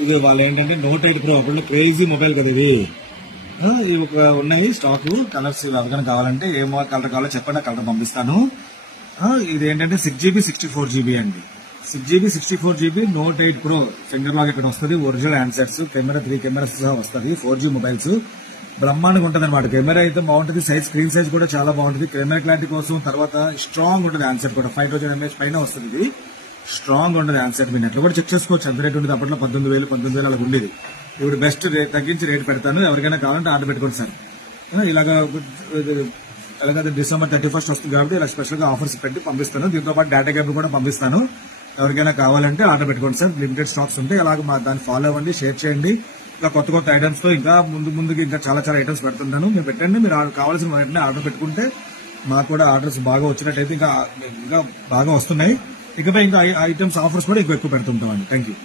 ఇది వాళ్ళు ఏంటంటే నోట్ 8 ప్రో అప్పుడు క్రేజీ మొబైల్ కదా ఇది. ఇవి ఒక ఉన్నాయి స్టాక్ కలర్స్. ఎవరికైనా కావాలంటే ఏ కలర్ కావాలో చెప్పండి, ఆ కలర్ పంపిస్తాను. ఇది ఏంటంటే 6GB 64GB అండి. 6GB 64GB note 8 pro finger lock ఇక్కడ వస్తుంది. ఒరిజినల్ హ్యాండ్సెట్స్, కెమెరా 3 కెమెరాస్ వస్తుంది. 4G మొబైల్స్ బ్రహ్మాండంగా ఉంటుంది అనమాట. కెమెరా అయితే బాగుంటుంది, సైజ్ స్క్రీన్ సైజ్ కూడా చాలా బాగుంటుంది. కెమెరా క్లారిటీ కోసం తర్వాత స్ట్రాంగ్ ఉంటుంది హ్యాండ్సెట్ కూడా. 5000 mAh పైన వస్తుంది. ఇది స్ట్రాంగ్ ఉంటుంది హ్యాండ్సెట్. మీరు నెట్లో కూడా చెక్ చేసుకోవచ్చు ఎంత రేట్ ఉంటుంది. అప్పట్లో 19,000 అలా ఉండేది. ఇప్పుడు బెస్ట్ రేట్ తగ్గించి రేట్ పెడతాను. ఎవరికైనా కావాలంటే ఆర్డర్ పెట్టుకోండి సార్. ఇలాగా December 31st వస్తుంది కాబట్టి ఇలా స్పెషల్ గా ఆఫర్స్ పెట్టి పంపిస్తాను. దీంతో పాటు డేటా కేబుల్ కూడా పంపిస్తాను. ఎవరికైనా కావాలంటే ఆర్డర్ పెట్టుకోండి సార్. లిమిటెడ్ స్టాక్స్ ఉంటాయి. అలాగే దాన్ని ఫాలో అవ్వండి, షేర్ చేయండి. ఇంకా కొత్త ఐటమ్స్ తో ఇంకా ముందుకి ఇంకా చాలా ఐటమ్స్ పెడుతుంటాను. మీరు పెట్టండి. మీరు కావాల్సిన వెంటనే ఆర్డర్ పెట్టుకుంటే మాకు కూడా ఆర్డర్స్ బాగా వచ్చినట్టయితే ఇంకా బాగా వస్తున్నాయి. ఇకపై ఇంకా ఐటమ్స్ ఆఫర్స్ కూడా ఎక్కువ పెడుతుంటామండి. Thank you.